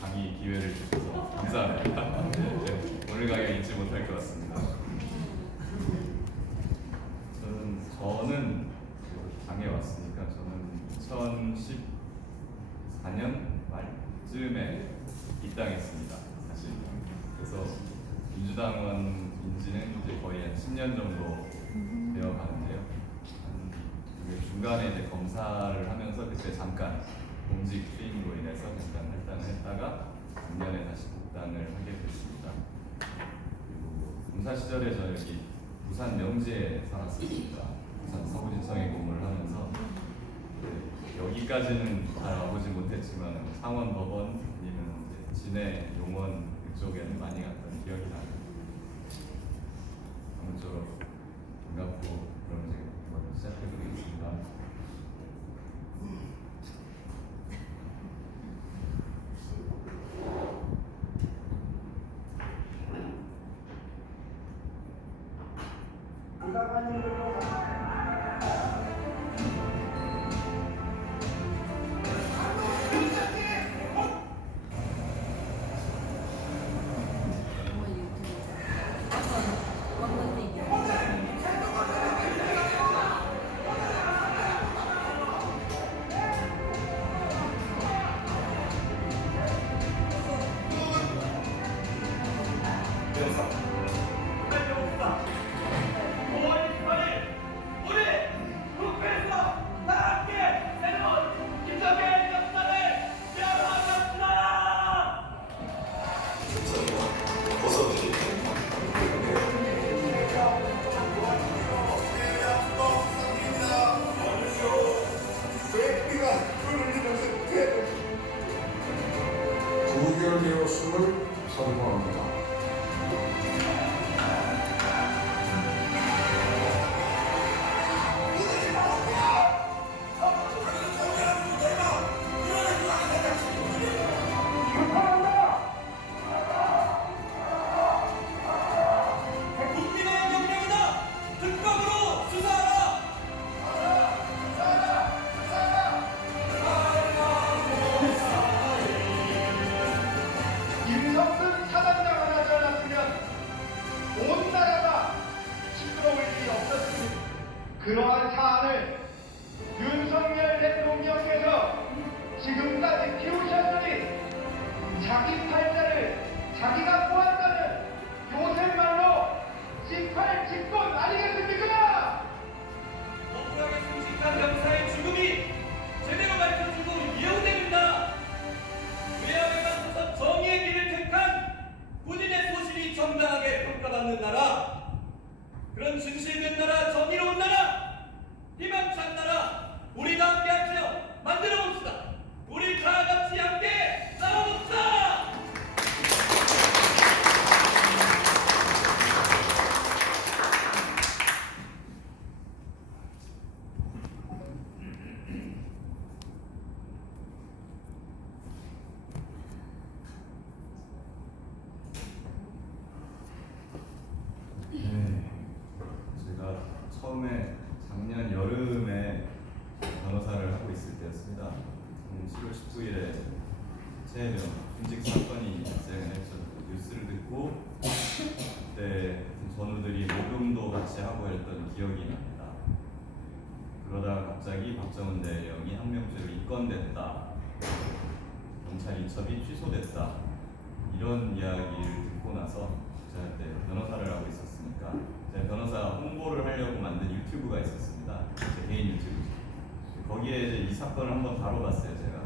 강의 기회를 주셔서 감사합니다. 네, 오늘 강의 잊지 못할 것 같습니다. 저는 당에 왔으니까 저는 2014년 말쯤에 입당했습니다. 사실 그래서 민주당원인지는 이제 거의 한 10년 정도 되어 가는데요. 중간에 이제 검사를 하면서 그때 잠깐 공직 수임으로 인해서 잠깐 할당을 했다가 작년에 다시 복당을 하게 됐습니다. 그리고 검사 시절에 저 여기 부산 명지에 살았습니다. 부산 서구지청에 근무를 하면서 여기까지는 잘 와보지 못했지만 상원 법원 아니면 진해 용원 그쪽에는 많이 갔던 기억이 나요. 아무쪼록 반갑고 그럼 이제 한번 시작해보겠습니다. 부결되었음을 선포합니다. 국민의 명령이다. 특검으로 수사하라. 임성근 사단장 하나 전났으면 온 나라가 시끄러울 일이 없었습니다. 그러한 사안을 윤석열 대통령께서 지금까지 키우셨으니 자기 팔자를 자기가 꼬았다는 요새 말로 18직권 아니겠습니까? 억울하게 숨직한 병사의 죽음이 제대로 밝혀지고 이해됩니다. 외압에 맞서서 정의의 길을 택한 군인의 소신이 정당하게 평가받는 나라, 그런 진실된 나라, 정의로운 나라, 희망찬 나라, 우리 다 함께 합쳐 만들어 봅시다. 우리 다 같이 함께 싸워봅시다. 네, 제가 처음에 작년 여름에 변호사를 하고 있을 때였습니다. 7월 19일에 최혜령 순직 사건이 발생을 했죠. 뉴스를 듣고 그때 전우들이 모금도 같이 하고 했던 기억이 납니다. 그러다가 갑자기 박정훈 대령이 항명죄로 입건됐다. 경찰 이첩이 취소됐다. 이런 이야기를 듣고 나서 제가 그때 변호사를 하고 있었으니까 제가 변호사 홍보를 하려고 만든 유튜브가 있었습니다. 제 개인 유튜브. 거기에 이제 이 사건을 한번 다뤄봤어요. 제가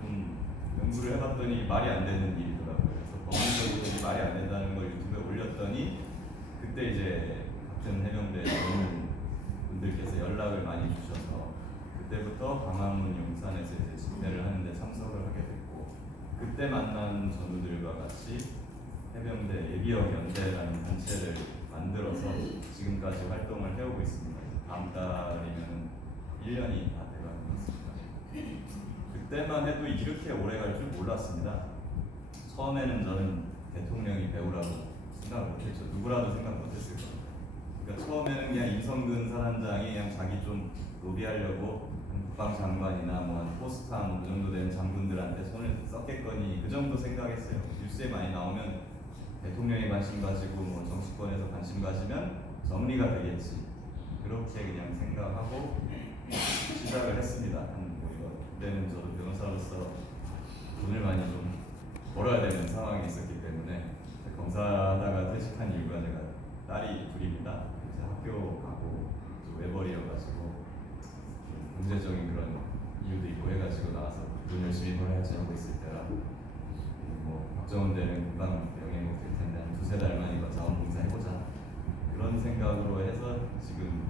좀 연구를 해봤더니 말이 안 되는 일이더라고요. 그래서 법률적으로 말이 안 된다는 걸 유튜브에 올렸더니 그때 이제 박전 해병대 분들께서 연락을 많이 주셔서 그때부터 광화문 용산에서 이제 집회를 하는데 참석을 하게 됐고 그때 만난 전우들과 같이 해병대 예비역 연대라는 단체를 만들어서 지금까지 활동을 해오고 있습니다. 다음 달이면 1년이 다 돼가는 것 같습니다. 그때만 해도 이렇게 오래 갈 줄 몰랐습니다. 처음에는 저는 대통령이 배우라고 생각 못했죠. 누구라도 생각 못했을 거예요. 그러니까 처음에는 그냥 임성근 사단장이 그냥 자기 좀 로비하려고 국방장관이나 뭐한 포스타 그 정도 되는 장군들한테 손을 썼겠거니 그 정도 생각했어요. 뉴스에 많이 나오면 대통령이 관심 가지고 뭐 정치권에서 관심 가지면 정리가 되겠지. 그렇게 그냥 생각하고 시작을 했습니다. 뭐 이거 그때는 저도 변호사로서 돈을 많이 좀 벌어야 되는 상황이 있었기 때문에 검사하다가 퇴직한 이유가 제가 딸이 둘입니다. 이제 학교 가고 또 외벌이여가지고 경제적인 그런 이유도 있고 해가지고 나와서 돈 열심히 벌어야지 하고 있을 때라 뭐 박정훈 대는 금방 명예목 될 텐데 한 두세 달만 이거 자원봉사 해보자 그런 생각으로 해서 지금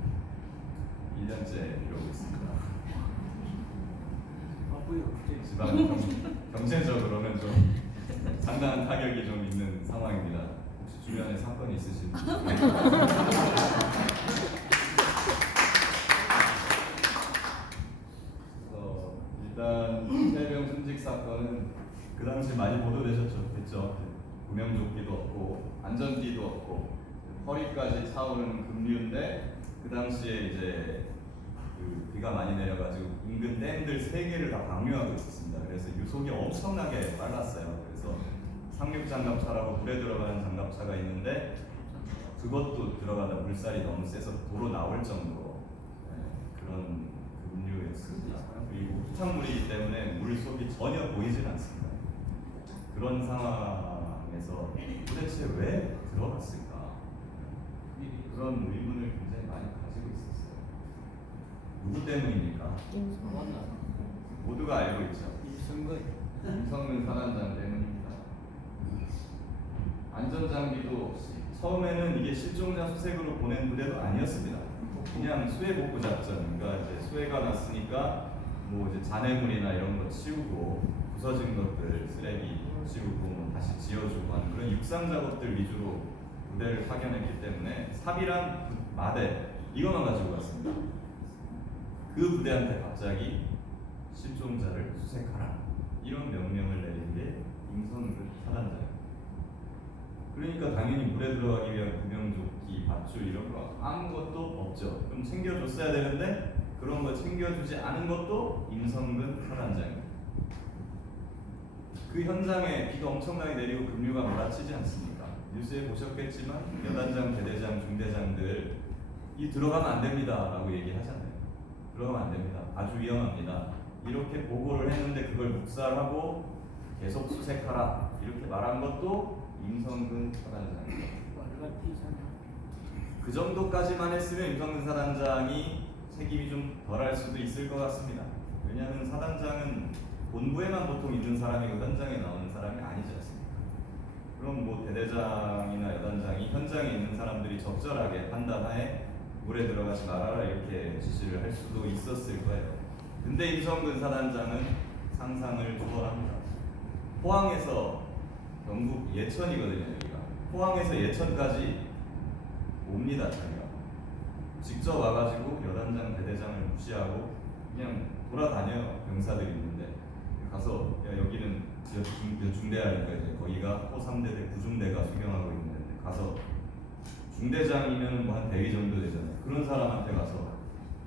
1년째 이러고 있습니다. 지방 경제적으로는 좀 상당한 타격이 좀 있는 상황입니다. 혹시 주변에 사건이 있으신 분? 일단 최혜병 순직 사건은 그 당시 많이 보도되셨죠. 됐죠. 구명조끼도 없고 안전띠도 없고 허리까지 차오르는 급류인데 그 당시에 이제 그 비가 많이 내려가지고 인근 댐들 3개를 다 방류하고 있었습니다. 그래서 유속이 엄청나게 빨랐어요. 그래서 상륙장갑차라고 물에 들어가는 장갑차가 있는데 그것도 들어가다 물살이 너무 세서 도로 나올 정도로 그런 급류였습니다. 그리고 후창물이기 때문에 물속이 전혀 보이질 않습니다. 그런 상황에서 도대체 왜 들어갔을까? 그런 의문을 굉장히 많이 가지고 있었어요. 누구 때문입니까? 모두가 알고 있죠. 임성근 사단장 때문입니다. 안전장비도 없이 처음에는 이게 실종자 수색으로 보낸 부대도 아니었습니다. 그냥 수해 복구 작전, 그러니까 이제 수해가 났으니까 뭐 이제 잔해물이나 이런 거 치우고 부서진 것들 쓰레기 치우고 뭐 다시 지어주고 하는 그런 육상 작업들 위주로 부대를 파견했기 때문에 삽이랑 마대 이것만 가지고 왔습니다. 그 부대한테 갑자기 실종자를 수색하라 이런 명령을 내린 게 임성근 사단장입니다. 그러니까 당연히 물에 들어가기 위한 구명조끼, 밧줄 이런 거 아무것도 없죠. 그럼 챙겨줬어야 되는데 그런 거 챙겨주지 않은 것도 임성근 사단장입니다. 그 현장에 비가 엄청나게 내리고 급류가 몰아치지 않습니까? 뉴스에 보셨겠지만 여단장, 대대장, 중대장들 이 들어가면 안 됩니다 라고 얘기하잖아요. 들어가면 안 됩니다. 아주 위험합니다. 이렇게 보고를 했는데 그걸 묵살하고 계속 수색하라 이렇게 말한 것도 임성근 사단장입니다. 그 정도까지만 했으면 임성근 사단장이 책임이 좀 덜할 수도 있을 것 같습니다. 왜냐하면 사단장은 본부에만 보통 있는 사람이고 현장에 나오는 사람이 아니지 않습니까? 그럼 뭐 대대장이나 여단장이 현장에 있는 사람들이 적절하게 판단하에 물에 들어가지 말아라 이렇게 지시를 할 수도 있었을 거예요. 근데 임성근 사단장은 상상을 초월합니다. 포항에서 경북 예천이거든요. 여기가 포항에서 예천까지 옵니다. 자기가 직접 와가지고 여단장, 대대장을 무시하고 그냥 돌아다녀요. 병사들이 있는데 가서 야 여기는 중대하니까 이제 거기가 포 3대대 9중대가 수경하고 있는데 가서 중대장이면 뭐 한 대위 정도 되잖아요. 그런 사람한테 가서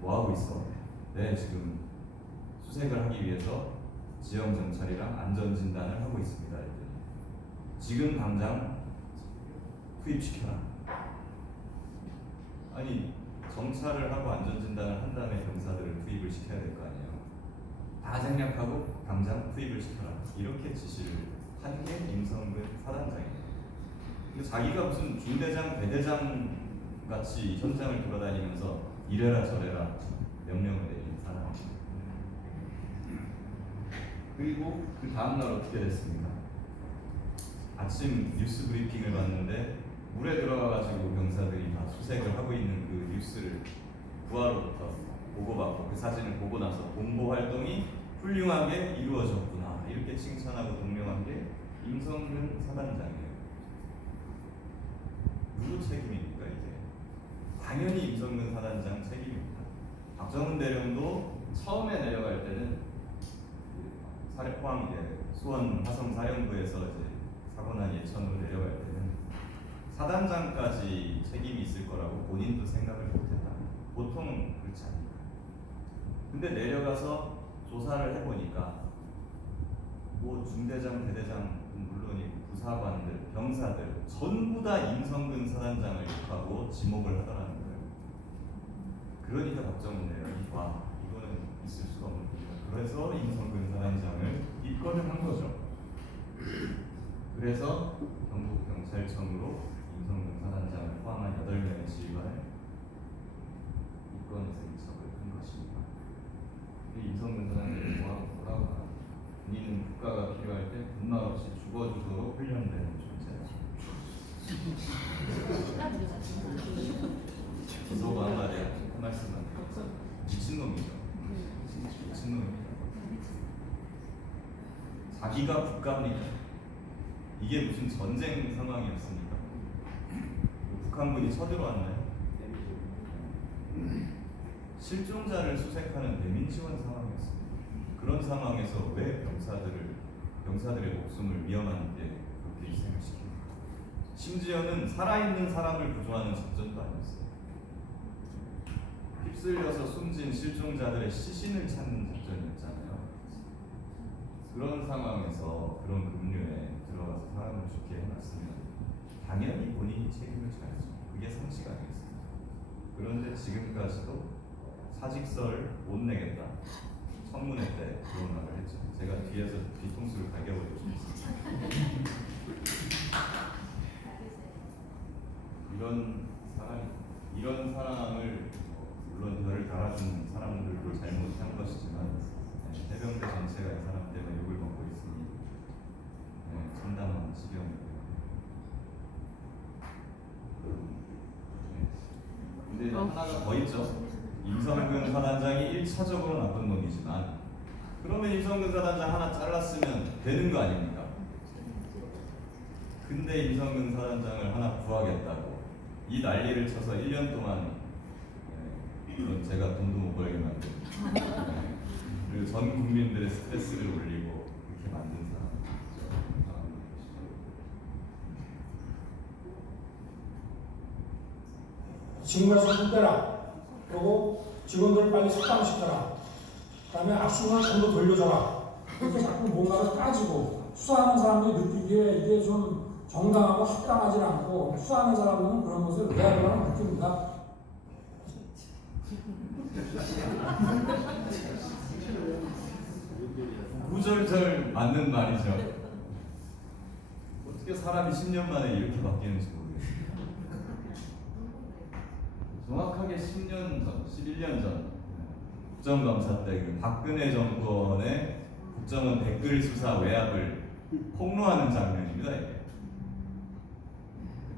뭐 하고 있어? 네 지금 수색을 하기 위해서 지형 정찰이랑 안전 진단을 하고 있습니다. 지금 당장 투입시켜라. 아니 정찰을 하고 안전 진단을 한 다음에 병사들을 투입을 시켜야 될 거 아니에요. 다 생략하고 당장 투입을 시켜라. 이렇게 지시를 한 게 임성근 사단장입니다. 근데 자기가 무슨 중대장, 대대장 같이 현장을 돌아다니면서 이래라 저래라 명령을 내린 사람입니다. 그리고 그 다음날 어떻게 됐습니까? 아침 뉴스 브리핑을 봤는데 물에 들어가가지고 병사들이 다 수색을 하고 있는 그 뉴스를 부하로부터 보고받고 그 사진을 보고 나서 본보 활동이 훌륭하게 이루어졌구나 이렇게 칭찬하고 동명한 게 임성근 사단장이에요. 누구 책임입니까 이게? 당연히 임성근 사단장 책임입니다. 박정훈 대령도 처음에 내려갈 때는 사례 포항 이제 수원 화성 사령부에서 이제 사고 난 예천으로 내려갈 때는 사단장까지 책임이 있을 거라고 본인도 생각을 못했다. 보통 그렇지 않습니까? 근데 내려가서 조사를 해보니까 뭐 중대장, 대대장 물론이고 부사관들, 병사들 전부 다 임성근 사단장을 욕하고 지목을 하더라는 거예요. 그러니까 박정훈 내각이 와 이거는 있을 수가 없는 일이다. 그래서 임성근 사단장을 입건을 한 거죠. 그래서 경북경찰청으로 임성근 사단장을 포함한 8명의 지휘관을 입건해서 이첩을 한 것입니다. 임성근 사단장이 뭐라고 말합니다. 본인은 국가가 필요할 때 군말 없이 죽어주도록 훈련되는 존재다. 기소가 한마디 한 말씀은 미친놈이죠. 미친놈입니다. 자기가 국가입니까? 이게 무슨 전쟁 상황이었습니까? 북한군이 쳐들어왔나요? 실종자를 수색하는 대민지원 상황이었습니다. 그런 상황에서 왜 병사들의 목숨을 위험한 데 그렇게 희생을 시킵니까? 심지어는 살아있는 사람을 구조하는 작전도 아니었어요. 휩쓸려서 숨진 실종자들의 시신을 찾는 작전이었잖아요. 그런 상황에서 그런 급류에 들어가서 사람을 죽게 해놨으면 당연히 본인이 책임을 져야죠. 그게 상식 아니겠습니까? 그런데 지금까지도 사직서를 못 내겠다. 청문회 때 그런 말을 했죠. 제가 뒤에서 뒤통수를 갈겨버리고 싶습니다. 이런 사람을 물론 별을 달아준 사람들도 잘못한 것이지만 해병대 전체가 이 사람 때문에 욕을 먹고 있으니 참담한 지경이고요. 근데 하나가 더 있죠. 임성근 사단장이 1차적으로 나쁜 놈이지만 그러면 임성근 사단장 하나 잘랐으면 되는 거 아닙니까? 근데 임성근 사단장을 하나 구하겠다고 이 난리를 쳐서 1년 동안 물론 제가 돈도 못 벌게 만들고 그리고 전 국민들의 스트레스를 올리고 이렇게 만든 사람이죠. 지금까지 손 떼라. 그리고 직원들 빨리 석방시켜라. 그다음에 압수수색 전부 돌려줘라. 이렇게 자꾸 뭔가를 따지고 수사하는 사람들이 느끼기에 이게 좀 정당하고 합당하지 않고 수사하는 사람들은 그런 것을 왜 하려고 느낍니다. 구절절 맞는 말이죠. 어떻게 사람이 10년 만에 이렇게 바뀌는지 모르겠습니다. 정확하게 10년 전, 11년 전 국정감사 때 그 박근혜 정권의 국정원 댓글 수사 외압을 폭로하는 장면입니다. 이게.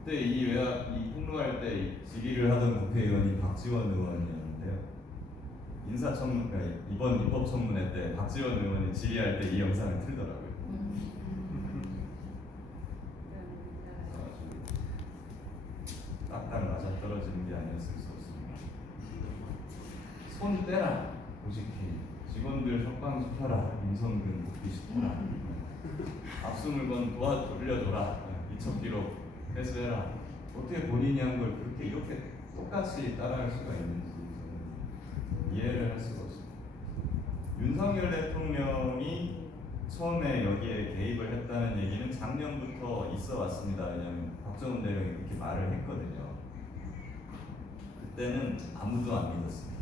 그때 이 폭로할 때 질의를 하던 국회의원이 박지원 의원이었는데요. 인사청문, 그러니까 이번 입법청문회 때 박지원 의원이 질의할 때 이 영상을 틀더라고요. 딱딱 맞아 떨어지는 게 아니었을 수 없습니다. 손 떼라, 보직피. 직원들 석방시켜라, 임성근 복귀시켜라. 압수물건 돌려줘라, 이첩기록 회수해라. 어떻게 본인이 한 걸 그렇게 이렇게 똑같이 따라할 수가 있는지 이해를 할 수가 없습니다. 윤석열 대통령이 처음에 여기에 개입을 했다는 얘기는 작년부터 있어 왔습니다. 왜냐하면 박정훈 대령이 그렇게 말을 했거든요. 그때는 아무도 안 믿었습니다.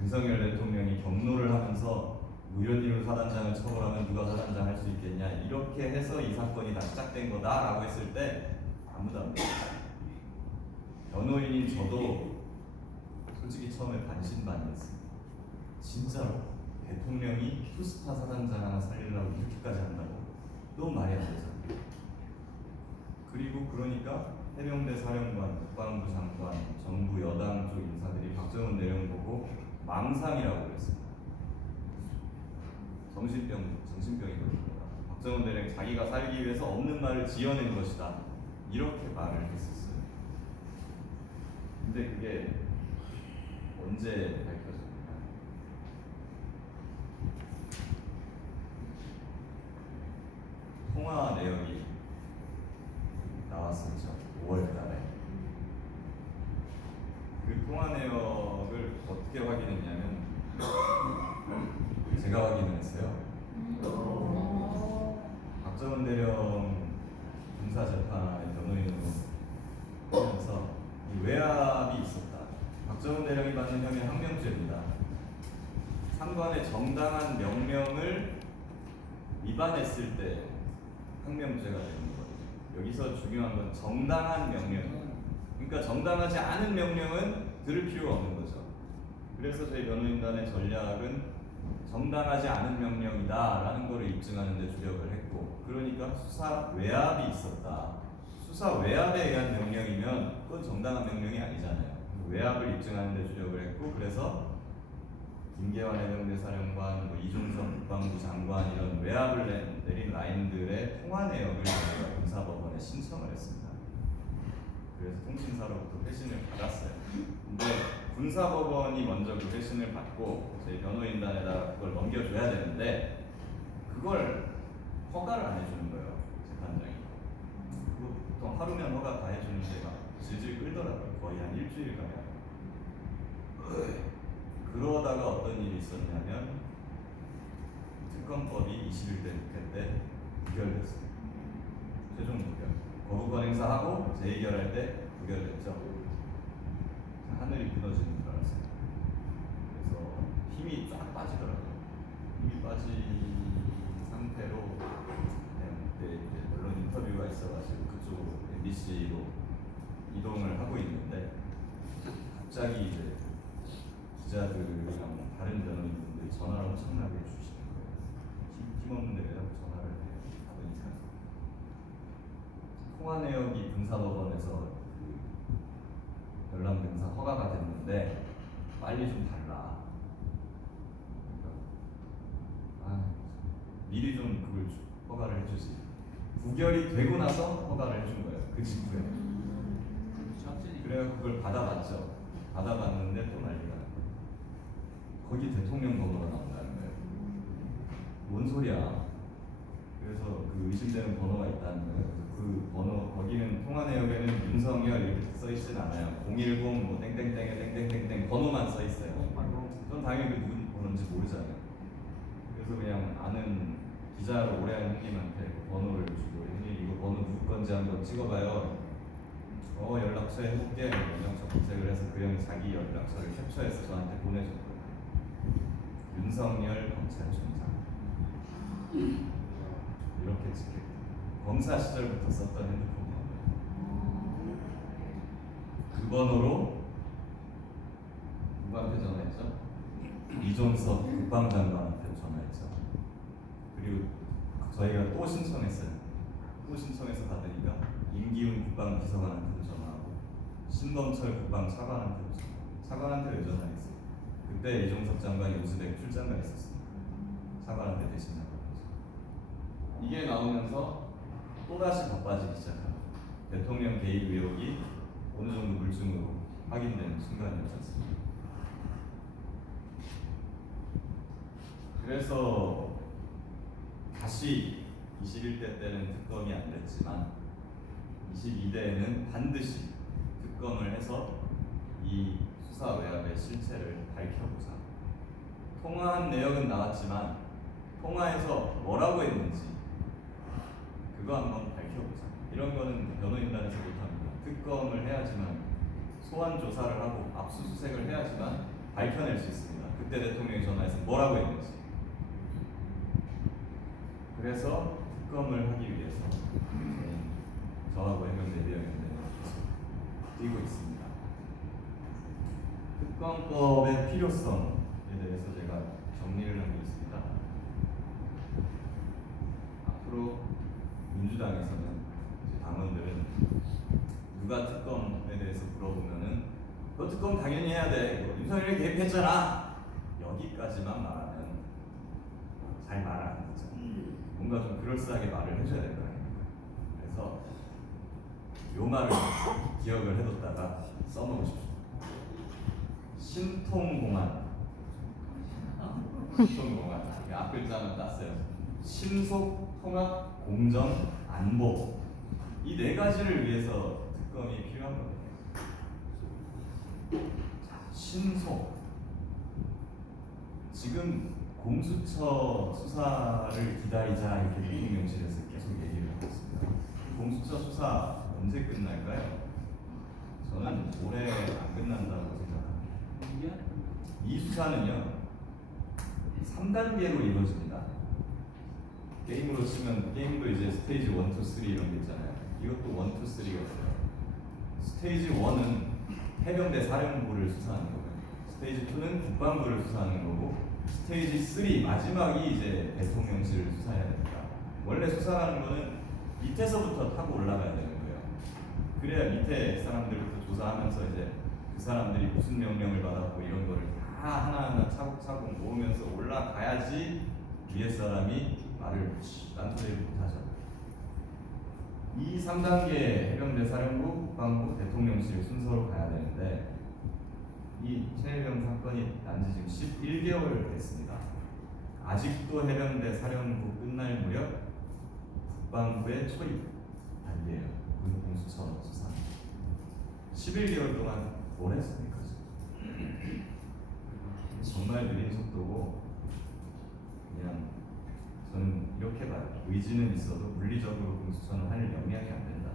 윤석열 대통령이 경로를 하면서 무연히로 사단장을 처벌하면 누가 사단장 할 수 있겠냐 이렇게 해서 이 사건이 다 시작된 거다라고 했을 때 아무도 안 믿었어요. 변호인인 저도 솔직히 처음에 반신반의했습니다. 진짜로 대통령이 투스타 사단장 하나 살리려고 이렇게까지 한다고? 너무 말이 안 되잖아요. 그리고 그러니까 해병대 사령관, 국방부 장관, 정부 여당 쪽 인사들이 박정훈 내용 보고 망상이라고 그랬습니다. 정신병이거든요. 박정훈 대령 자기가 살기 위해서 없는 말을 지어낸 것이다. 이렇게 말을 했었어요. 근데 그게 언제 밝혀집니까? 통화 내역이 나왔었죠. 5월 달에. 그 통화 내역을 어떻게 확인했냐면 장관의 정당한 명령을 위반했을 때 항명죄가 되는 거거든요. 여기서 중요한 건 정당한 명령. 그러니까 정당하지 않은 명령은 들을 필요가 없는 거죠. 그래서 저희 변호인단의 전략은 정당하지 않은 명령이다라는 것을 입증하는 데 주력을 했고, 그러니까 수사 외압이 있었다. 수사 외압에 의한 명령이면 그건 정당한 명령이 아니잖아요. 외압을 입증하는 데 주력을 했고, 그래서 김계환 해병대사령관, 이종석 국방부 장관 이런 외압을 내린 라인들의 통화 내역을 저희가 군사법원에 신청을 했습니다. 그래서 통신사로부터 회신을 받았어요. 근데 군사법원이 먼저 그 회신을 받고 저희 변호인단에다가 그걸 넘겨줘야 되는데 그걸 허가를 안 해주는 거예요, 재판장이. 그거 보통 하루면 허가 다 해주는 데가 질질 끌더라고요. 거의 한 일주일 가량. 그러다가 어떤 일이 있었냐면 특검법이 21대 국회 때 부결됐어요. 최종 부결. 거부권 행사하고 재의결할 때 부결됐죠. 하늘이 무너지는 줄 알았어요. 그래서 힘이 쫙 빠지더라고요. 힘이 빠진 상태로 그냥 그때 이제 언론 인터뷰가 있어가지고 그쪽으로 MBC로 이동을 하고 있는데 갑자기 이제 기자들이랑 다른 변호인분들이 전화를 엄청나게 주시는 거예요. 힘없는데 왜 자꾸 전화를 해요? 하더니 통화 내역이 군사법원에서 그 열람 등사 허가가 됐는데 빨리 좀 달라. 그러니까 미리 좀 그걸 허가를 해주지. 부결이 되고 나서 허가를 해준 거예요. 그 직후에. 그래서 그걸 받아봤죠. 받아봤는데 또 난리가 나요. 거기 대통령 번호가 나온다는 거예요. 뭔 소리야? 그래서 그 의심되는 번호가 있다는 거예요. 그래서 그 번호, 거기는 통화 내역에는 윤석열 이렇게 써 있진 않아요. 010 뭐 땡땡땡에 땡땡땡땡 번호만 써 있어요. 그건 당연히 그 누구 번호인지 모르잖아요. 그래서 그냥 아는 기자로 오래 한 형님한테 그 번호를 주고, 형님 이거 번호 누구 건지 한번 찍어봐요. 연락처에 해볼게. 연락처 검색을 해서 그 형이 자기 연락처를 캡처해서 저한테 보내줬거든요. 윤석열 검찰총장 이렇게 찍혔고, 검사 시절부터 썼던 핸드폰 번호. 그 번호로 누구한테 전화했죠? 이종석 국방장관한테 전화했죠. 그리고 저희가 또 신청했어요. 또 신청해서 받으니까 임기훈 국방비서관한테도 전화하고 신범철 국방차관한테도 전화하고. 차관한테 왜 전화했어요? 그때 이종석 장관이 우즈벡 출장 가 있었어요. 차관한테 대신 나가면서. 이게 나오면서 또다시 바빠지기 시작합니다. 대통령 개입 의혹이 어느 정도 물증으로 확인되는 순간이었지 않습니까? 그래서 다시 21대 때는 특검이 안 됐지만 22대에는 반드시 특검을 해서 이 수사 외압의 실체를 밝혀보자. 통화한 내역은 나왔지만 통화에서 뭐라고 했는지 그거 한번 밝혀보자. 이런 거는 변호인단에서 못합니다. 특검을 해야지만, 소환 조사를 하고 압수수색을 해야지만 밝혀낼 수 있습니다. 그때 대통령이 전화해서 뭐라고 했는지. 그래서 특검을 하기 위해서 저하고 해병대 위원회는 뛰고 있습니다. 특검법의 필요성에 대해서 제가 정리를 한 게 있습니다. 앞으로 민주당에서는 당원들은 누가 특검에 대해서 물어보면은 너 특검 당연히 해야 돼. 윤석열이 개입했잖아. 여기까지만 말하면 잘 말 안 듣죠. 뭔가 좀 그럴싸하게 말을 해줘야 될 거 아닙니까? 그래서 요 말을 기억을 해뒀다가 써놓으십시오. 신통공안. 신통공안. 앞글자만 땄어요. 신속, 통합, 공정, 안보. 이 네 가지를 위해서 특검이 필요한 겁니다. 신속. 지금 공수처 수사를 기다리자 이렇게 대통령실에서 계속 얘기를 하고 있습니다. 공수처 수사 언제 끝날까요? 저는 올해 안 끝난다고 생각합니다. 이 수사는요, 3단계로 이루어집니다. 게임으로 치면 게임도 이제 스테이지 1, 2, 3 이런 게 있잖아요. 이것도 1, 2, 3가 있어요. 스테이지 1은 해병대 사령부를 수사하는 거고요. 스테이지 2는 국방부를 수사하는 거고, 스테이지 3 마지막이 이제 대통령실을 수사해야 됩니다. 원래 수사하는 거는 밑에서부터 타고 올라가야 되는 거예요. 그래야 밑에 사람들부터 조사하면서 이제 그 사람들이 무슨 명령을 받았고 이런 거를 다 하나하나 차곡차곡 모으면서 올라가야지 위에 사람이 말을 딴소리를 못하죠. 이 3단계 해병대 사령부, 국방부, 대통령실 순서로 가야 되는데 이 최혜병 사건이 난 지 지금 11개월 됐습니다. 아직도 해병대 사령부 끝날 무렵 국방부의 초입 단계예요. 공수처 수사. 11개월 동안 뭘 했습니까? 정말 느린 속도고, 그냥 저는 이렇게 봐요. 의지는 있어도 물리적으로 공수처는 할 역량이 안 된다.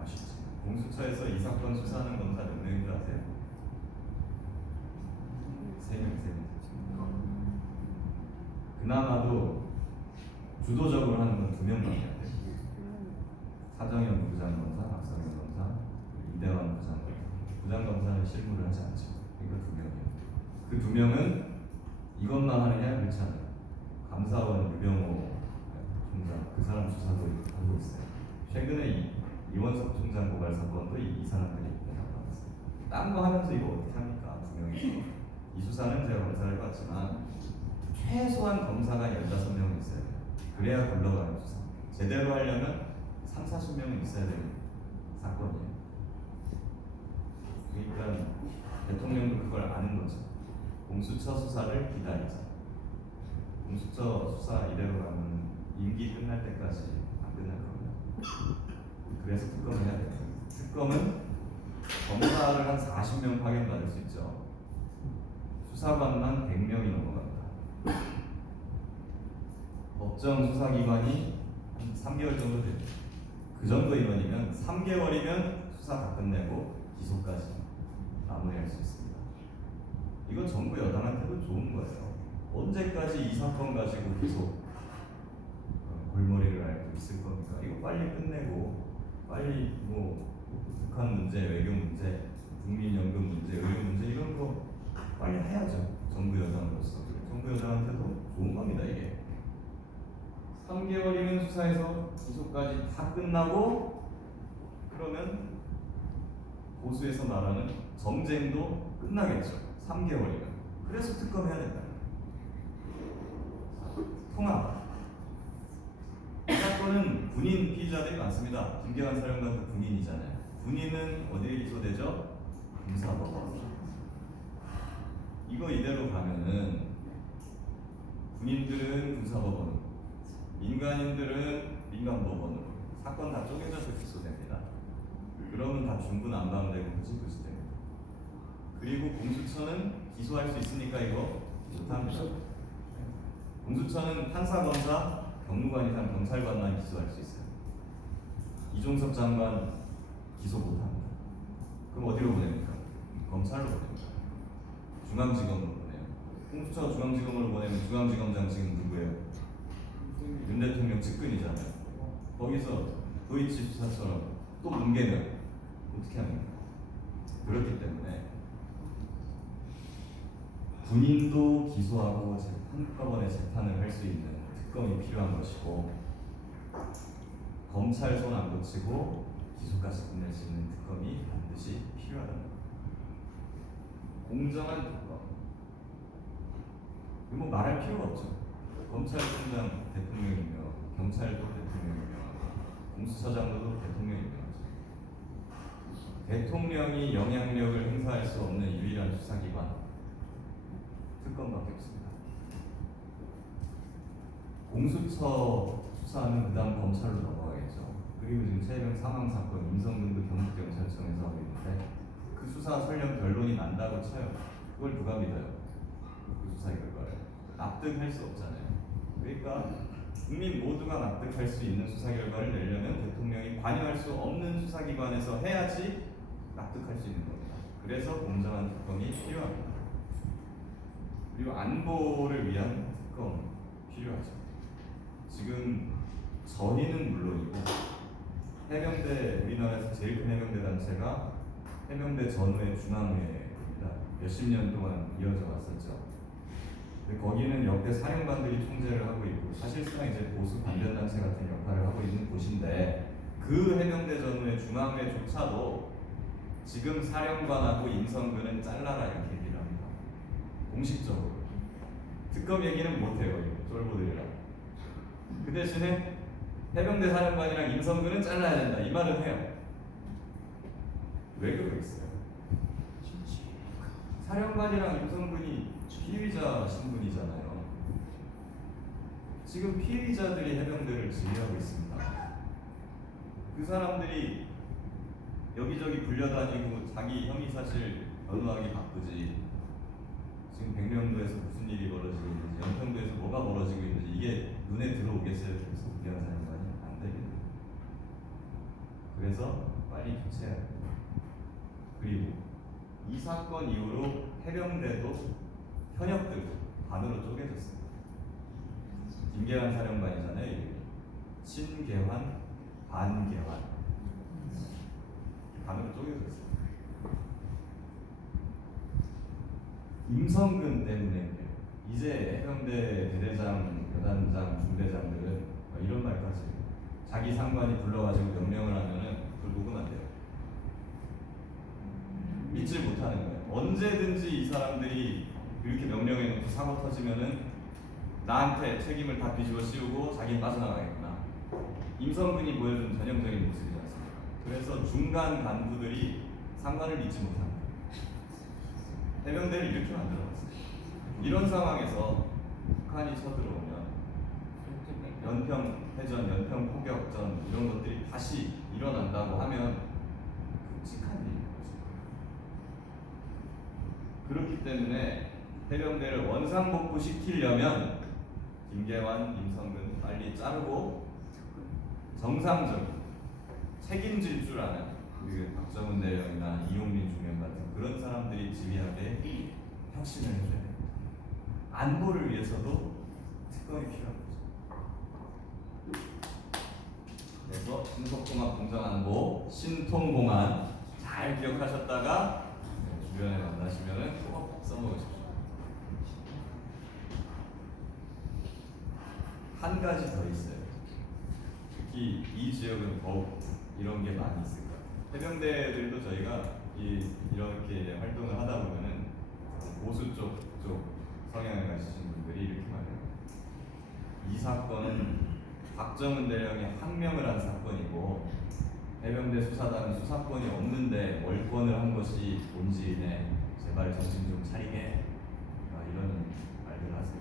아쉽지. 공수처에서 이 사건 수사하는 검사 몇 명인 줄 아세요? 3명. 그나마도 주도적으로 하는 건 2명밖에 안 돼요. 사정현 부장검사, 박성현 검사, 이대환 부장검사. 부장검사는 실무를 하지 않죠. 이거 2명이에요. 그 2명은 이것만 하느냐? 그렇지 않아요. 감사원 유병호 총장, 그 사람 수사도 하고 있어요. 최근에 이원석 총장 고발 사건도 이 사람들이 받았어요. 딴 거 하면서 이거 어떻게 합니까? 2명이서. 이 수사는 제가 검사를 해봤지만 최소한 검사가 15명 있어야 돼요. 그래야 굴러가는 수사. 제대로 하려면 3, 40명은 있어야 되는 사건이에요. 그러니까 대통령도 그걸 아는 거죠. 공수처 수사를 기다리자. 공수처 수사 이대로 가면 임기 끝날 때까지 안 끝날 겁니다. 그래서 특검을 해야 돼요. 특검은 검사를 한 40명 파견받을 수 있죠. 수사관만 100명이 넘어갑니다. 법정 수사기관이 한 3개월 정도 됩니다. 그 정도 인원이면 3개월이면 수사 다 끝내고 기소까지 마무리할 수 있습니다. 이건 정부 여당한테도 좋은 거예요. 언제까지 이 사건 가지고 계속 골머리를 앓고 있을 겁니까? 이거 빨리 끝내고 빨리 뭐 북한 문제, 외교 문제, 국민연금 문제, 의료 문제 이런 거 빨리 해야죠. 정부 여당으로서. 정부 여당한테도 좋은 겁니다. 이게 3개월이면 수사해서 기소까지 다 끝나고, 그러면 보수에서 말하는 정쟁도 끝나겠죠. 3개월이면. 그래서 특검해야 된다. 통합. 이 사건은 군인 피의자들이 많습니다. 김계환 사령관도 군인이잖아요. 군인은 어디에 기소되죠? 군사법원. 이거 이대로 가면은 군인들은 군사법원, 민간인들은 민간법원으로 사건 다 쪼개져서 기소됩니다. 그러면 다 중구난방되고 그지그지 됩니다. 그리고 공수처는 기소할 수 있으니까 이거 못합니다. 공수처는 판사, 검사, 경무관 이상 경찰관만 기소할 수 있어요. 이종섭 장관 기소 못합니다. 그럼 어디로 보냅니까? 검찰로 보냅니다. 중앙지검으로 보내요. 공수처 중앙지검으로 보내면 중앙지검장 지금 누구예요? 윤 대통령 측근이잖아요. 거기서 도이치 수사처럼 또 뭉개면 어떻게 합니까? 그렇기 때문에 군인도 기소하고 한꺼번에 재판을 할 수 있는 특검이 필요한 것이고, 검찰 손 안 놓치고 기소까지 끝낼 수 있는 특검이 반드시 필요하다는 겁니다. 공정한 특검. 이거 뭐 말할 필요가 없죠. 검찰총장 대통령이며, 경찰도 대통령이며, 공수처장도 대통령이며, 대통령이 영향력을 행사할 수 없는 유일한 수사기관 특검밖에 없습니다. 공수처 수사는 그 다음 검찰로 넘어가겠죠. 그리고 지금 최혜병 사망 사건 임성근도 경북경찰청에서 하고 있는데, 그 수사 설령 결론이 난다고 쳐요. 그걸 누가 믿어요? 그 수사 결과를 납득할 수 없잖아요. 그러니까 국민 모두가 납득할 수 있는 수사 결과를 내려면 대통령이 관여할 수 없는 수사기관에서 해야지 납득할 수 있는 겁니다. 그래서 공정한 특검이 필요합니다. 그리고 안보를 위한 특검 필요하죠. 지금 전위는 물론이고 해병대, 우리나라에서 제일 큰 해병대 단체가 해병대 전후의 중앙회입니다. 몇십 년 동안 이어져 왔었죠. 근데 거기는 역대 사령관들이 총재를 하고 있고 사실상 이제 보수 반전 단체 같은 역할을 하고 있는 곳인데 그 해병대 전후의 중앙회조차도 지금 사령관하고 임성근은 잘라라 이렇게 얘기를 합니다. 공식적으로. 특검 얘기는 못해요. 쫄보들이랑. 그 대신에 해병대 사령관이랑 임성근은 잘라야 된다 이 말은 해요. 왜 그러겠어요? 사령관이랑 임성근이 피의자 신분이잖아요. 지금 피의자들이 해병대를 지휘하고 있습니다. 그 사람들이 여기저기 불려다니고 자기 혐의 사실 연루하기 바쁘지. 지금 백령도에서 무슨 일이 벌어지고 있는지, 연평도에서 뭐가 벌어지고 있는지 이게 눈에 들어오겠어요? 김성근 사령관이 안 됩니다. 그래서 빨리 교체해야 됩니다. 그리고 이 사건 이후로 해병대도 현역들 반으로 쪼개졌습니다. 김계환 사령관이잖아요. 이게. 친계환, 반계환 반으로 쪼개졌어요. 임성근 때문에 그래요. 이제 해병대 대대장, 여단장, 중대장들은 이런 말까지 해요. 자기 상관이 불러가지고 명령을 하면은 그걸 녹음한대요. 믿질 못하는 거예요. 언제든지 이 사람들이 이렇게 명령해놓고 사고 터지면은 나한테 책임을 다 뒤집어 씌우고 자기는 빠져나가겠구나. 임성근이 보여준 전형적인 모습이지 않습니까? 그래서 중간 간부들이 상관을 믿지 못합니다. 해병대를 이렇게 만들어놨어요. 이런 상황에서 북한이 쳐들어오면 연평 해전, 연평 포격전 이런 것들이 다시 일어난다고 하면 끔찍한 일인 거죠. 그렇기 때문에 해병대를 원상복구 시키려면 김계환, 임성근 빨리 자르고 정상적인 책임질 줄 아는 우리 박정훈 대령이나 이용민 중령 같은 그런 사람들이 지휘하게 혁신을 해줘야 됩니다. 안보를 위해서도 특검이 필요한 거죠. 그래서 신속통합 공정안보, 신통공안 잘 기억하셨다가 주변에 만나시면은 꼭 써먹으십시오. 한 가지 더 있어요. 특히 이 지역은 더욱 이런 게 많이 있을 것 같아요. 해병대들도 저희가 이렇게 활동을 하다 보면은 보수 쪽 성향을 가지신 분들이 이렇게 말해요. 이 사건은 박정훈 대령이 항명을 한 사건이고 해병대 수사단은 수사권이 없는데 월권을 한 것이 본질이네. 제발 정신 좀 차리게. 이런 말들 하세요.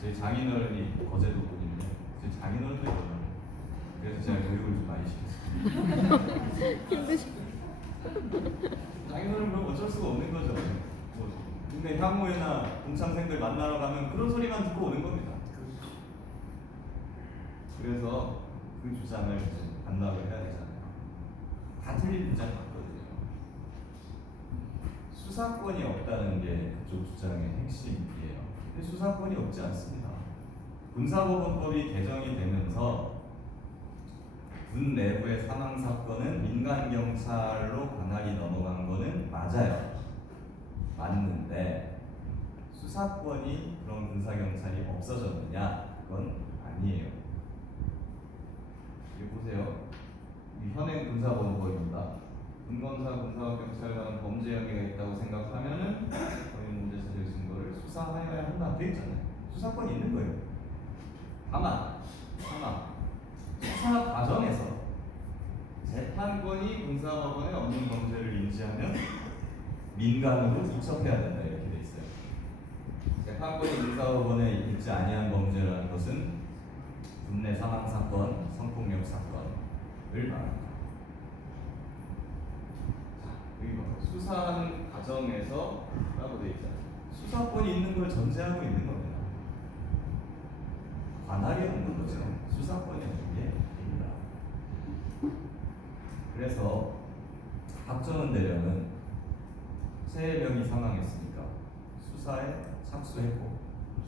제 장인어른이 거제도 분인데 제 장인어른도 이러잖아요. 그래서 제가 교육을 좀 많이 시켰어요. 장인어른 그럼 어쩔 수가 없는 거죠. 뭐 동네 향후회나 동창생들 만나러 가면 그런 소리만 듣고 오는 겁니다. 그래서 그 주장을 반박을 해야 되잖아요. 다 틀린 주장 같거든요. 수사권이 없다는 게 그쪽 주장의 핵심이에요. 근데 수사권이 없지 않습니다. 군사법원법이 개정이 되면서 군 내부의 사망 사건은 민간 경찰로 관할이 넘어간 거는 맞아요. 맞는데 수사권이 그런 군사 경찰이 없어졌느냐? 그건 아니에요. 여기 보세요. 이 현행 군사법원법입니다. 군검사, 군사경찰관은 범죄 혐의가 있다고 생각하면은 범인 문제 사실 증거를 수사하여야 한다. 돼 있잖아요. 수사권이 있는 거예요. 다만 수사 과정에서 재판권이 군사법원에 없는 범죄를 인지하면 민간으로 이첩해야 된다 이렇게 돼 있어요. 재판권이 군사법원에 있지 아니한 범죄라는 것은 군내 사망 사건, 성폭력 사건을 말합니다. 그리고 수사하는 과정에서 라고 되어 있잖아요. 수사권이 있는 걸 전제하고 있는 겁니다. 관할이 없는 거죠. 수사권이 없는 게 아닙니다. 그래서 박정훈 대령은 세 명이 사망했으니까 수사에 착수했고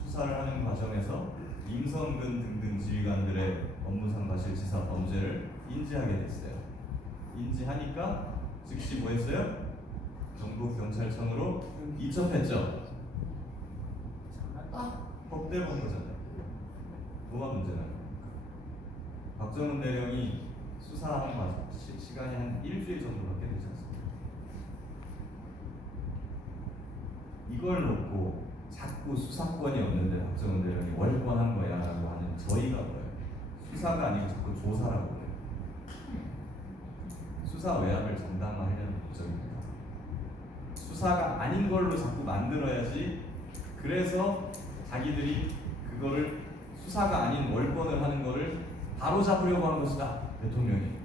수사를 하는 과정에서 임성근 등등 지휘관들의 업무상 과실치사 범죄를 인지하게 됐어요. 인지하니까 즉시 뭐 했어요? 경북경찰청으로 이첩했죠. 법대로 한 거잖아요. 뭐가 문제나요? 박정훈 대령이 수사하는 시간이 한 일주일 정도밖에 되지 않습니다. 이걸 놓고 자꾸 수사권이 없는데 박정훈 대령이 월권한 거야라고 하는 저희가 뭐예요? 수사가 아니고 자꾸 조사라고 해요. 수사 외압을 정당화하려는 목적입니다. 수사가 아닌 걸로 자꾸 만들어야지. 그래서 자기들이 그거를 수사가 아닌 월권을 하는 거를 바로 잡으려고 하는 것이다. 대통령이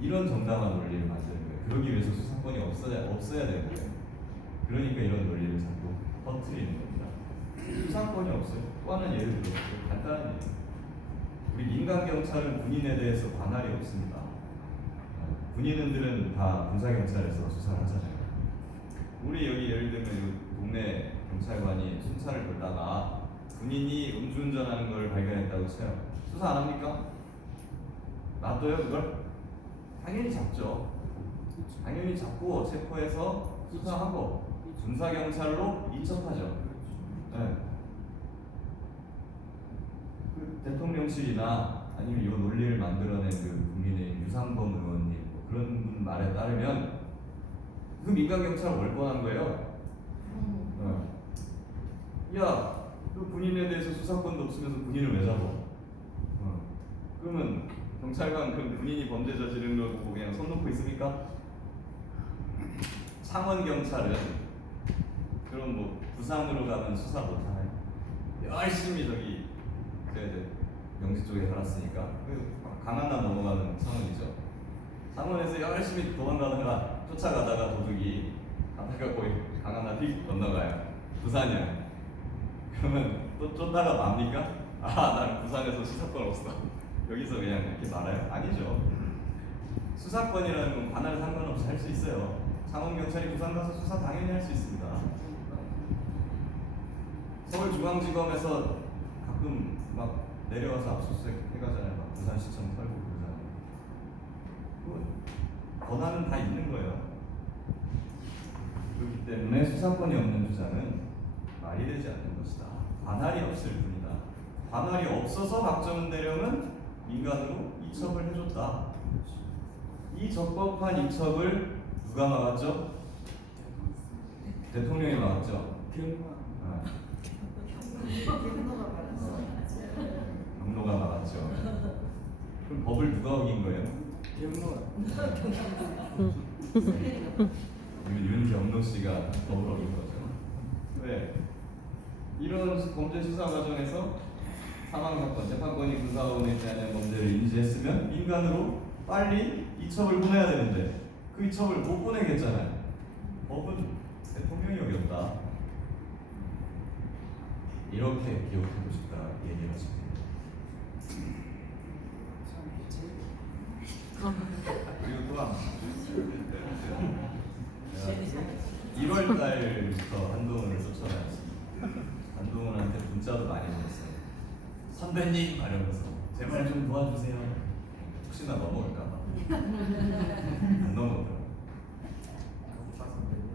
이런 정당한 논리를 만드는 거예요. 그러기 위해서 수사권이 없어야 되는 거예요. 그러니까 이런 논리를 자꾸 퍼뜨리는 겁니다. 수사권이 없어요. 또 하나 예를 들어 간단한 예예요. 우리 민간 경찰은 군인에 대해서 관할이 없습니다. 군인들은 다 군사 경찰에서 수사를 하잖아요. 우리 여기 예를 들면 동네 경찰관이 순찰을 돌다가 군인이 음주운전하는 걸 발견했다고 쳐요. 수사 안 합니까? 놔둬요 그걸? 당연히 잡죠. 당연히 잡고 체포해서 수사하고 군사경찰로 이첩하죠. 네. 그 대통령실이나 아니면 이 논리를 만들어낸 그 국민의 유상범 의원님 뭐 그런 분 말에 따르면 그 민간경찰 월권한 거예요. 야, 그 군인에 대해서 수사권도 없으면서 군인을 왜 잡아? 그러면 경찰관 그 군인이 범죄 저지른 걸 보고 그냥 손 놓고 있습니까? 창원 경찰은 그럼 뭐 부산으로 가면 수사 못 하나요? 열심히 저기 이제 명지 쪽에 살았으니까 그 강한남 넘어가는 창원이죠. 창원에서 열심히 도망가다가 쫓아가다가 도둑이 가다가 거의 강한남 휙 건너가요. 부산이야. 그러면 또 쫓다가 맙니까? 나는 부산에서 수사권 없어. 여기서 그냥 이렇게 말아요? 아니죠. 수사권이라는 건 관할 상관없이 할 수 있어요. 창원경찰이 부산 가서 수사 당연히 할 수 있습니다. 서울중앙지검에서 가끔 막 내려와서 압수수색 해가잖아요. 막 부산시청 털고 그러잖아요. 그 권한은 다 있는 거예요. 그렇기 때문에 수사권이 없는 주장은 말이 되지 않는 것이다. 관할이 없을 뿐이다. 관할이 없어서 박정훈 대령은 민간으로 이첩을 해줬다. 이 적법한 이첩을 누가 막았죠? 대통령이 막았죠. 경로가 막았죠. 그럼 법을 누가 어긴 거예요? 윤경로 씨가 법을 어긴 거죠. 왜? 이런 범죄 수사 과정에서 사망 사건, 재판권이 군사원에 대한 범죄를 인지했으면 민간으로 빨리 이첩을 보내야 되는데 그 이첩을 못 보내겠잖아요. 법은 대통령이 어겼다. 이렇게 기억하고 싶다 얘기를 하십니다. 그리고 또 1월 달부터 한동훈을 쫓아다녔습니다. 한동훈한테 문자도 많이 보냈어요. 선배님 말하면서 제발 좀 도와주세요. 혹시나 넘어올까봐. 안 넘어오더라고요.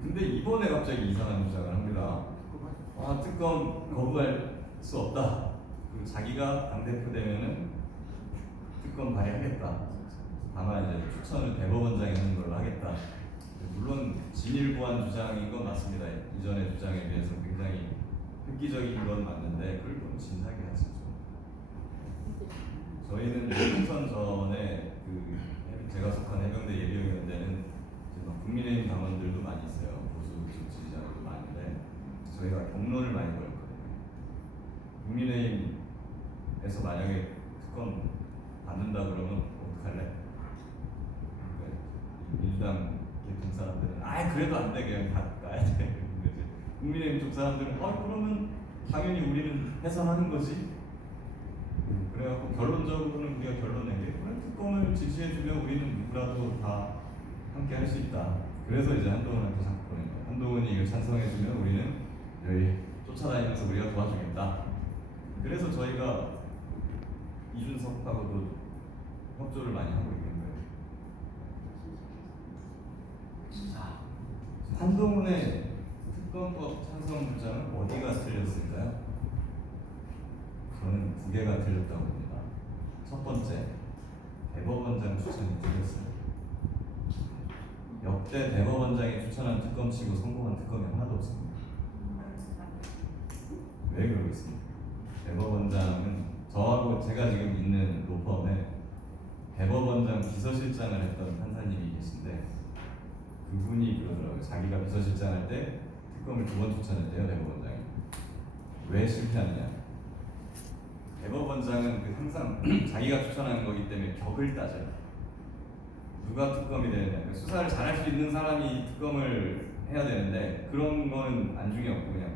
근데 이번에 갑자기 이상한 주장을 합니다. 특검 거부할 수 없다. 그리고 자기가 당대표 되면은 특검 발의하겠다. 다만 이제 추천을 대법원장이 하는 걸로 하겠다. 물론 진일보한 주장인 건 맞습니다. 이전의 주장에 비해서 굉장히 획기적인 건 맞는데 그걸 좀 진작에 하시죠. 저희는 총선 전에 제가 속한 해병대 예비역연대는 국민의힘 당원들도 많이 있어요. 보수 지지자들도 많은데 저희가 경론을 많이 벌였거든요. 국민의힘에서 만약에 특검 받는다 그러면 어떡할래? 민주당 계통 사람들은 그래도 안 돼, 그냥 가야 돼. 국민의힘 쪽 사람들은 그러면 당연히 우리는 해산하는 거지. 그래갖고 결론적으로는 우리가 결론 낸 게 특검을 지지해주면 우리는 누구라도 다 함께 할 수 있다. 그래서 이제 한동훈한테 자꾸 보낸 거예요. 한동훈이 이걸 찬성해주면 우리는 여기 쫓아다니면서 우리가 도와주겠다. 그래서 저희가 이준석하고도 협조를 많이 하고 있는 거예요. 자, 한동훈의 특검법 찬성 주장은 어디가 틀렸을까요? 저는 두 개가 틀렸다고 봅니다. 첫 번째, 대법원장 추천이 틀렸어요. 역대 대법원장이 추천한 특검치고 성공한 특검이 하나도 없습니다. 왜 그러고 있습니까? 대법원장은 저하고 제가 지금 있는 로펌에 대법원장 비서실장을 했던 판사님이 계신데 그분이 그러더라고요. 자기가 비서실장 할 때 특검을 2번 추천했대요. 대법원장이. 왜 실패하느냐? 대법원장은 항상 자기가 추천하는 거기 때문에 격을 따져요. 누가 특검이 되느냐. 그러니까 수사를 잘할 수 있는 사람이 특검을 해야 되는데 그런 거는 안중에 없고 그냥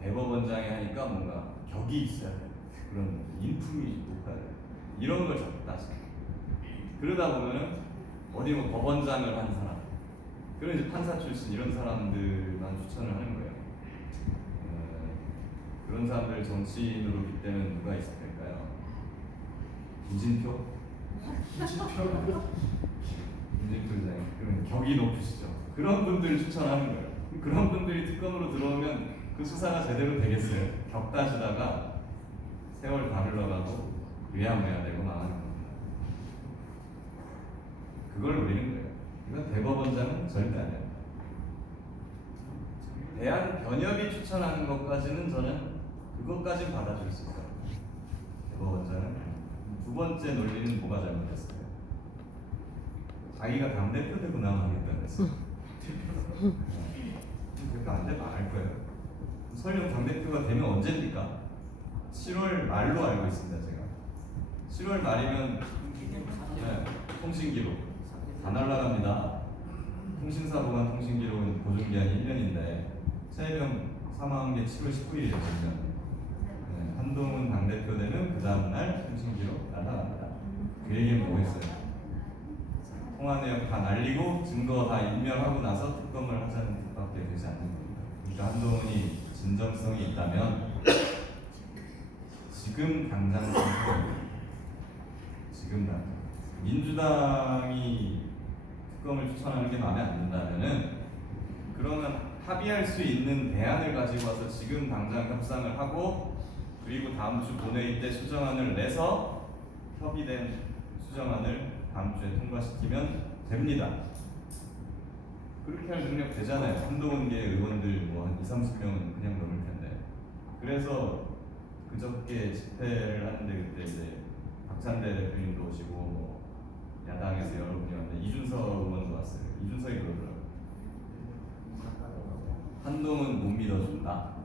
대법원장이 하니까 뭔가 격이 있어야 돼. 그런 인품이 높아야 돼. 이런 걸 자꾸 따져. 그러다 보면은 어디 뭐 법원장을 한 사람, 그런 이제 판사 출신 이런 사람들만 추천을 하는 거예요. 그런 사람들 정치인으로 빗대면 누가 있을까요? 김진표? 김진표장님. 그럼 격이 높으시죠. 그런 분들을 추천하는 거예요. 그런 분들이 특검으로 들어오면 그 수사가 제대로 되겠어요? 격 따지다가 세월 다 흘러가고 위야무야 되고 망하는 겁니다. 그걸 노리는 거예요. 이건 대법원장은 절대 아니에요. 대한 변협이 추천하는 것까지는 저는 그것까지는 받아줄 수 있어요. 대법원장은 두 번째 논리는 뭐가 잘못됐어요? 자기가 당대표 되고 나면 하겠다고 했어요. 그러니까 안 되면 안 할 거예요. 설령 당대표가 되면 언제입니까? 7월 말로 알고 있습니다. 제가 7월 말이면 통신기록 다 날라갑니다. 통신사 보관 통신기록은 보존기한이 1년인데 최혜병 사망한 게 7월 19일이에요. 지금 한동훈 당대표 되는 그 다음날 통신기록 날라갑니다. 그 얘기는 뭐겠어요? 통화 내역 다 날리고 증거 다 인멸하고 나서 특검을 하자는 뜻밖에 되지 않는 겁니다. 그러니까 한동훈이 진정성이 있다면 지금 당장 지금 당장 민주당이 특검을 추천하는 게 마음에 안 든다면은 그러면 합의할 수 있는 대안을 가지고 와서 지금 당장 협상을 하고 그리고 다음 주 본회의 때 수정안을 내서 협의된 수정안을 다음 주에 통과시키면 됩니다. 그렇게 할 능력 되잖아요. 한동훈계 의원들 뭐 한 20-30명은 그냥 넘을 텐데. 그래서 그저께 집회를 하는데 그때 이제 박찬대 대표님도 오시고 뭐 야당에서 여러분이 왔는데 이준석 의원도 왔어요. 이준석이 그러더라고요. 한동훈 못 믿어준다.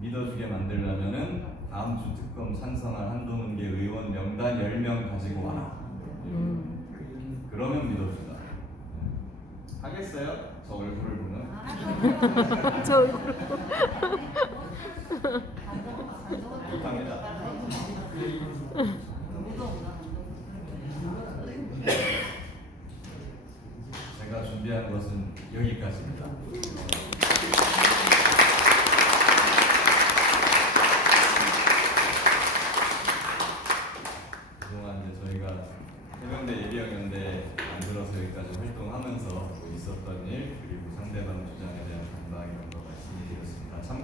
믿어주게 만들려면은 다음 주 특검 찬성한 한동훈계 의원 명단 10명 가지고 와라. 그러면 믿어준다. 하겠어요? 저 얼굴을 보면? 저 얼굴. 못합니다. 제가 준비한 것은 여기까지입니다. 그동안 이제 저희가 해병대 예비역연대 만들어서 여기까지 활동하면서 있었던 일 그리고 상대방